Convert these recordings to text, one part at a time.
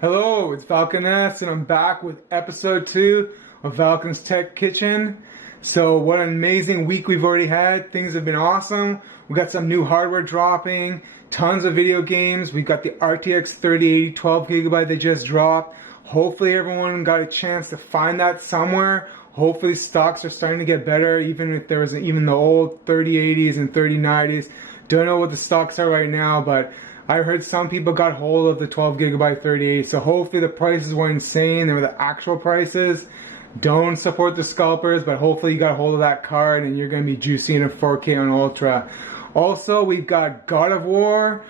Hello, it's Valcan and I'm back with episode 2 of Valcan's Tech Kitchen. So what an amazing week we've already had. Things have been awesome. We got some new hardware dropping, tons of video games. We got the RTX 3080 12GB that just dropped. Hopefully everyone got a chance to find that somewhere. Hopefully stocks are starting to get better, even if there was even the old 3080s and 3090s. Don't know what the stocks are right now, but I heard some people got hold of the 12GB 3080, so hopefully the prices were insane. They were the actual prices. Don't support the scalpers, but hopefully you got hold of that card and you're going to be juicy in a 4K on Ultra. Also, we've got God of War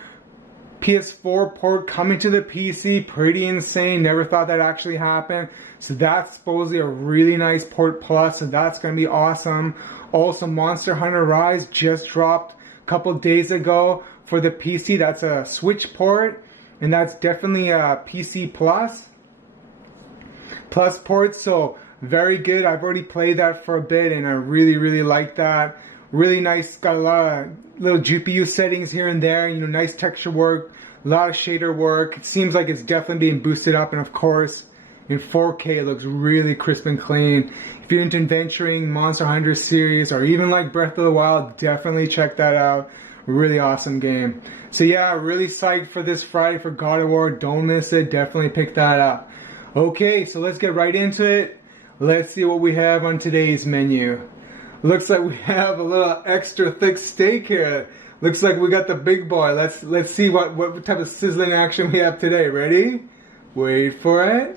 PS4 port coming to the PC. Pretty insane. Never thought that actually happened. So that's supposedly a really nice port plus, so that's going to be awesome. Also, Monster Hunter Rise just dropped a couple days ago for the PC. That's a Switch port, and that's definitely a PC plus port, so very good. I've already played that for a bit and I really like that. Really nice, got a lot of little GPU settings here and there, you know, nice texture work, a lot of shader work. It seems like it's definitely being boosted up, and of course in 4K it looks really crisp and clean. If you're into adventuring, Monster Hunter series, or even like Breath of the Wild, definitely check that out. Really awesome game. So yeah, really psyched for this Friday for God of War. Don't miss it. Definitely pick that up. Okay, so let's get right into it. Let's see what we have on today's menu. Looks like we have a little extra thick steak here. Looks like we got the big boy. Let's see what type of sizzling action we have today. Ready? Wait for it.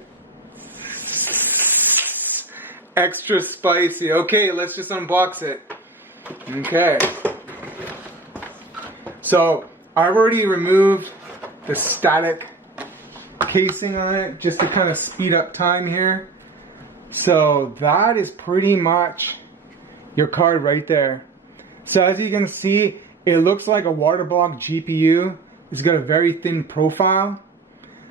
Extra spicy. Okay, let's just unbox it. Okay. So I've already removed the static casing on it just to kind of speed up time here. So that is pretty much your card right there. So as you can see, it looks like a water-blocked GPU. It's got a very thin profile.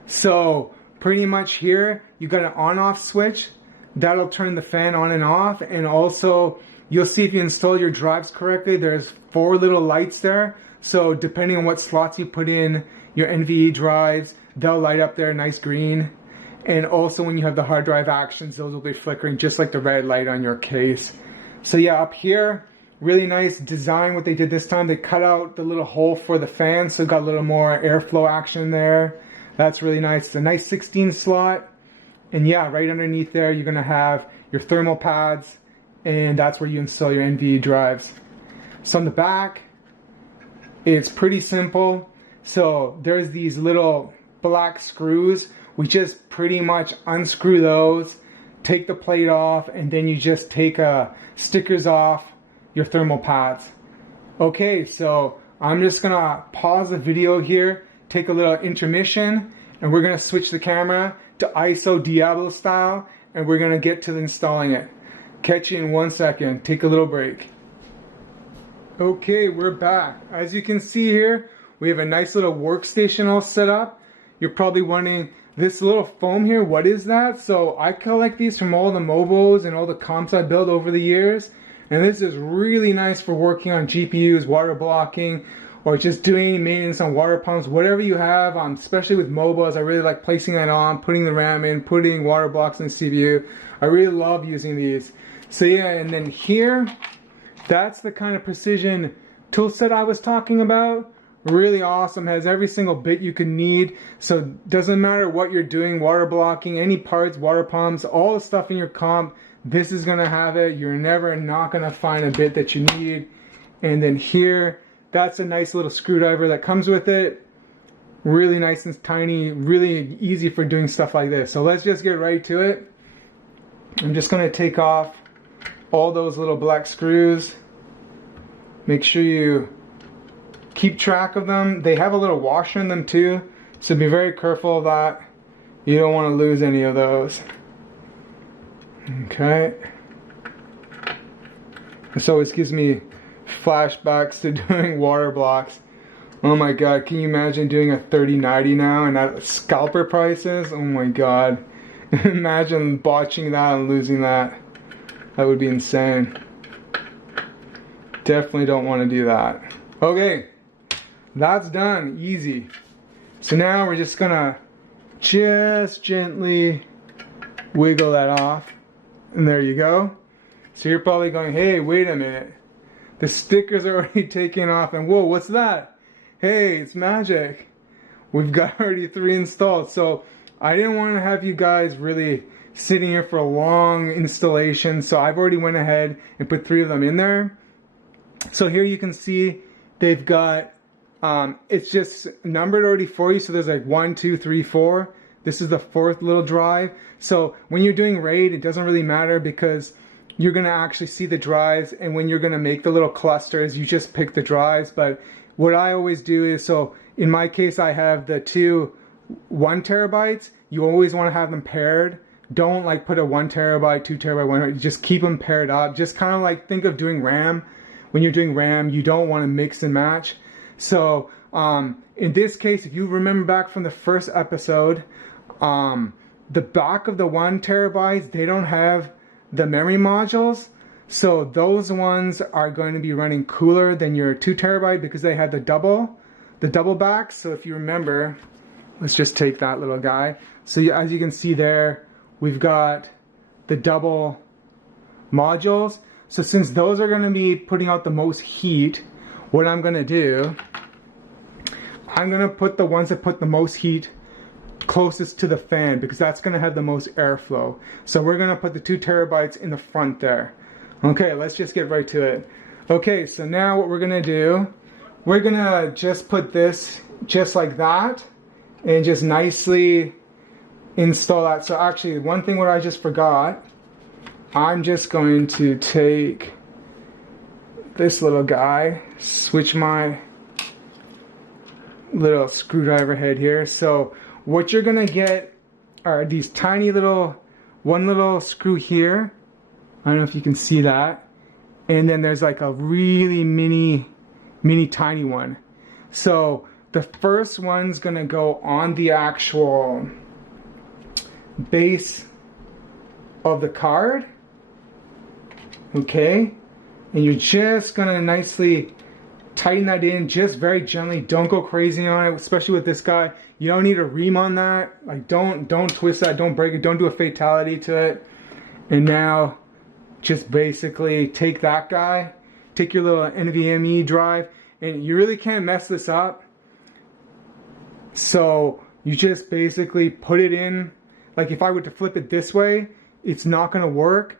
So pretty much here, you got an on-off switch. That'll turn the fan on and off. And also, you'll see if you install your drives correctly, there's 4 little lights there. So depending on what slots you put in your NVMe drives, they'll light up there nice green. And also when you have the hard drive actions, those will be flickering just like the red light on your case. So yeah, up here, really nice design. What they did this time, they cut out the little hole for the fan, so got a little more airflow action there. That's really nice. It's a nice 16 slot. And yeah, right underneath there, you're gonna have your thermal pads, and that's where you install your NVMe drives. So on the back, it's pretty simple. So there's these little black screws. We just pretty much unscrew those, take the plate off, and then you just take stickers off your thermal pads. Okay, so I'm just gonna pause the video here, take a little intermission, and we're gonna switch the camera to ISO Diablo style, and we're gonna get to installing it. Catch you in 1 second. Take a little break. Okay, we're back. As you can see here, we have a nice little workstation all set up. You're probably wondering, this little foam here, what is that? So I collect these from all the Mobos and all the comps I built over the years. And this is really nice for working on GPUs, water blocking, or just doing maintenance on water pumps, whatever you have, especially with Mobos. I really like placing that on, putting the RAM in, putting water blocks in the CPU. I really love using these. So yeah, and then here, that's the kind of precision tool set I was talking about. Really awesome, has every single bit you can need. So it doesn't matter what you're doing, water blocking, any parts, water pumps, all the stuff in your comp, this is gonna have it. You're never not gonna find a bit that you need. And then here, that's a nice little screwdriver that comes with it. Really nice and tiny, really easy for doing stuff like this. So let's just get right to it. I'm just gonna take off all those little black screws. Make sure you keep track of them. They have a little washer in them too, so be very careful of that. You don't want to lose any of those. Okay. This always gives me flashbacks to doing water blocks. Oh my god, can you imagine doing a 3090 now and at scalper prices? Oh my god. Imagine botching that and losing that. That would be insane. Definitely don't want to do that. Okay, that's done. Easy. So now we're just gonna just gently wiggle that off. And there you go. So you're probably going, hey, wait a minute. The stickers are already taken off, and whoa, what's that? Hey, it's magic. We've got already 3 installed. So I didn't want to have you guys really sitting here for a long installation. So I've already went ahead and put 3 of them in there. So here you can see they've got, it's just numbered already for you. So there's like 1, 2, 3, 4. This is the 4th little drive. So when you're doing RAID, it doesn't really matter because you're going to actually see the drives, and when you're going to make the little clusters, you just pick the drives. But what I always do is, so in my case, I have the 2 1 terabytes. You always want to have them paired. Don't like put a 1 terabyte, 2 terabyte, 1 terabyte. Just keep them paired up. Just kind of like think of doing RAM. When you're doing RAM, you don't want to mix and match. So in this case, if you remember back from the first episode, the back of the 1 terabytes, they don't have the memory modules, so those ones are going to be running cooler than your 2 terabyte because they had the double back. So if you remember, let's just take that little guy. So as you can see there, we've got the double modules. So since those are going to be putting out the most heat, what I'm going to do, I'm going to put the ones that put the most heat closest to the fan because that's going to have the most airflow. So we're going to put the 2 terabytes in the front there. Okay, let's just get right to it. Okay, so now what we're going to do, we're going to just put this just like that and just nicely install that. So actually, one thing what I just forgot, I'm just going to take this little guy, switch my little screwdriver head here. So what you're gonna get are these tiny little, one little screw here. I don't know if you can see that. And then there's like a really mini tiny one. So the first one's gonna go on the actual base of the card. Okay? And you're just gonna nicely tighten that in just very gently. Don't go crazy on it, especially with this guy. You don't need a ream on that. Like don't twist that, don't break it, don't do a fatality to it. And now just basically take that guy, take your little NVMe drive, and you really can't mess this up. So you just basically put it in. Like if I were to flip it this way, it's not gonna work.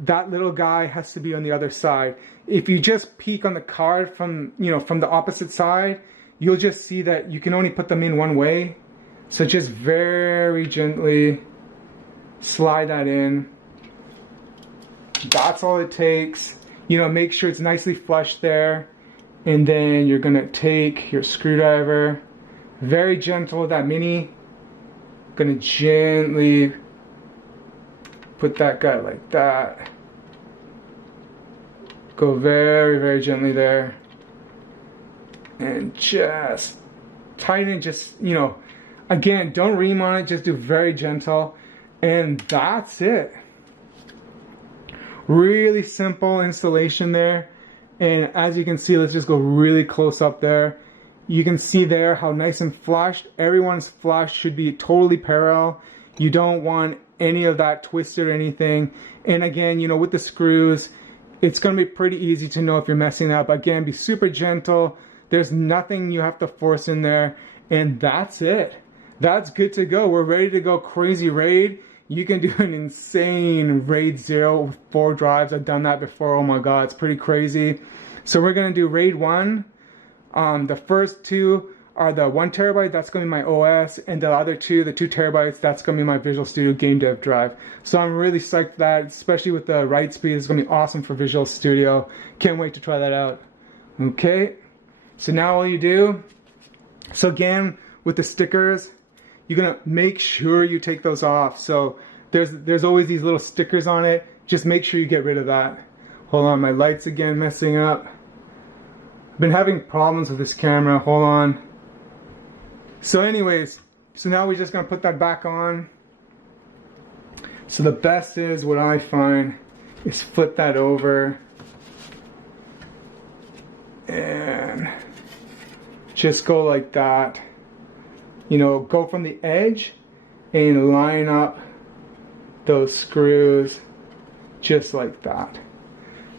That little guy has to be on the other side. If you just peek on the card from, from the opposite side, you'll just see that you can only put them in one way. So just very gently slide that in. That's all it takes. Make sure it's nicely flush there. And then you're gonna take your screwdriver, very gentle with that mini. Gonna gently put that guy like that. Go very, very gently there. And just tighten it, just, again, don't ream on it, just do very gentle. And that's it. Really simple installation there. And as you can see, let's just go really close up there. You can see there how nice and flushed. Everyone's flush should be totally parallel. You don't want any of that twisted or anything. And again, with the screws, it's going to be pretty easy to know if you're messing up. Again, be super gentle. There's nothing you have to force in there. And that's it. That's good to go. We're ready to go crazy RAID. You can do an insane RAID 0 with 4 drives. I've done that before. Oh my God, it's pretty crazy. So we're going to do RAID 1. The first 2 are the 1 terabyte, that's going to be my OS, and the other 2, the 2 terabytes, that's going to be my Visual Studio Game Dev drive. So I'm really psyched for that, especially with the write speed. It's going to be awesome for Visual Studio. Can't wait to try that out. Okay, so now all you do, so again, with the stickers, you're going to make sure you take those off. So there's always these little stickers on it. Just make sure you get rid of that. Hold on, my light's again messing up. I've been having problems with this camera. Hold on. So anyways, so now we're just going to put that back on. So the best is, what I find, is flip that over. And just go like that. Go from the edge and line up those screws just like that.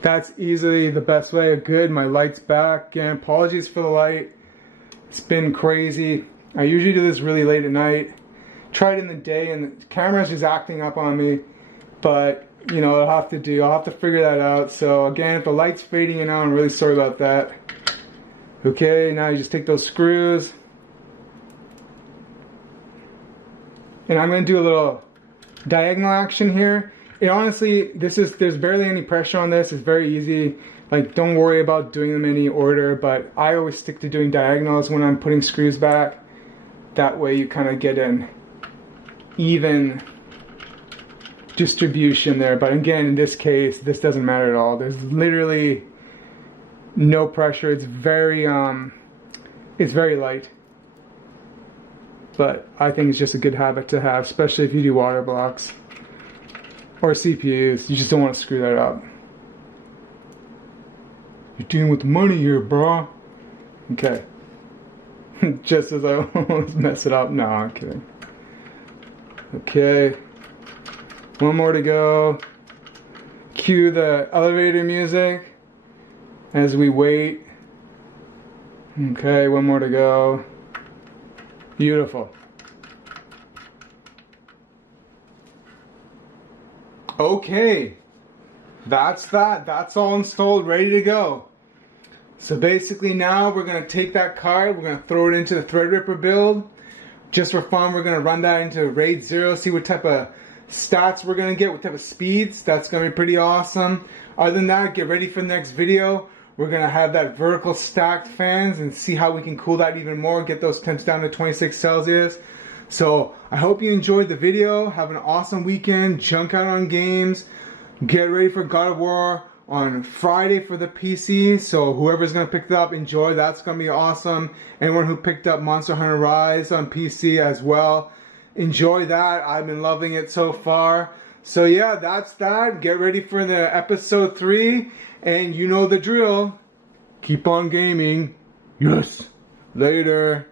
That's easily the best way. Good, my light's back. Again, apologies for the light. It's been crazy. I usually do this really late at night. Tried in the day and the camera's just acting up on me. But, you know, I'll have to figure that out. So again, if the light's fading in out, I'm really sorry about that. Okay, now you just take those screws. And I'm going to do a little diagonal action here. It honestly, there's barely any pressure on this. It's very easy. Like, don't worry about doing them in any order, but I always stick to doing diagonals when I'm putting screws back. That way you kind of get an even distribution there. But again, in this case, this doesn't matter at all. There's literally no pressure. It's very light. But I think it's just a good habit to have, especially if you do water blocks or CPUs. You just don't want to screw that up. You're dealing with money here, bro. Okay. Just as I almost mess it up. No, I'm kidding. Okay. One more to go. Cue the elevator music as we wait. Okay, one more to go. Beautiful. Okay, that's that. That's all installed, ready to go. So basically now we're going to take that card, we're going to throw it into the Threadripper build. Just for fun, we're going to run that into RAID 0, see what type of stats we're going to get, what type of speeds. That's going to be pretty awesome. Other than that, get ready for the next video. We're going to have that vertical stacked fans and see how we can cool that even more, get those temps down to 26 Celsius. So I hope you enjoyed the video. Have an awesome weekend. Junk out on games. Get ready for God of War on Friday for the PC. So whoever's going to pick it up, enjoy. That's going to be awesome. Anyone who picked up Monster Hunter Rise on PC as well, enjoy that. I've been loving it so far. So yeah, that's that. Get ready for the episode 3. And you know the drill. Keep on gaming. Yes. Later.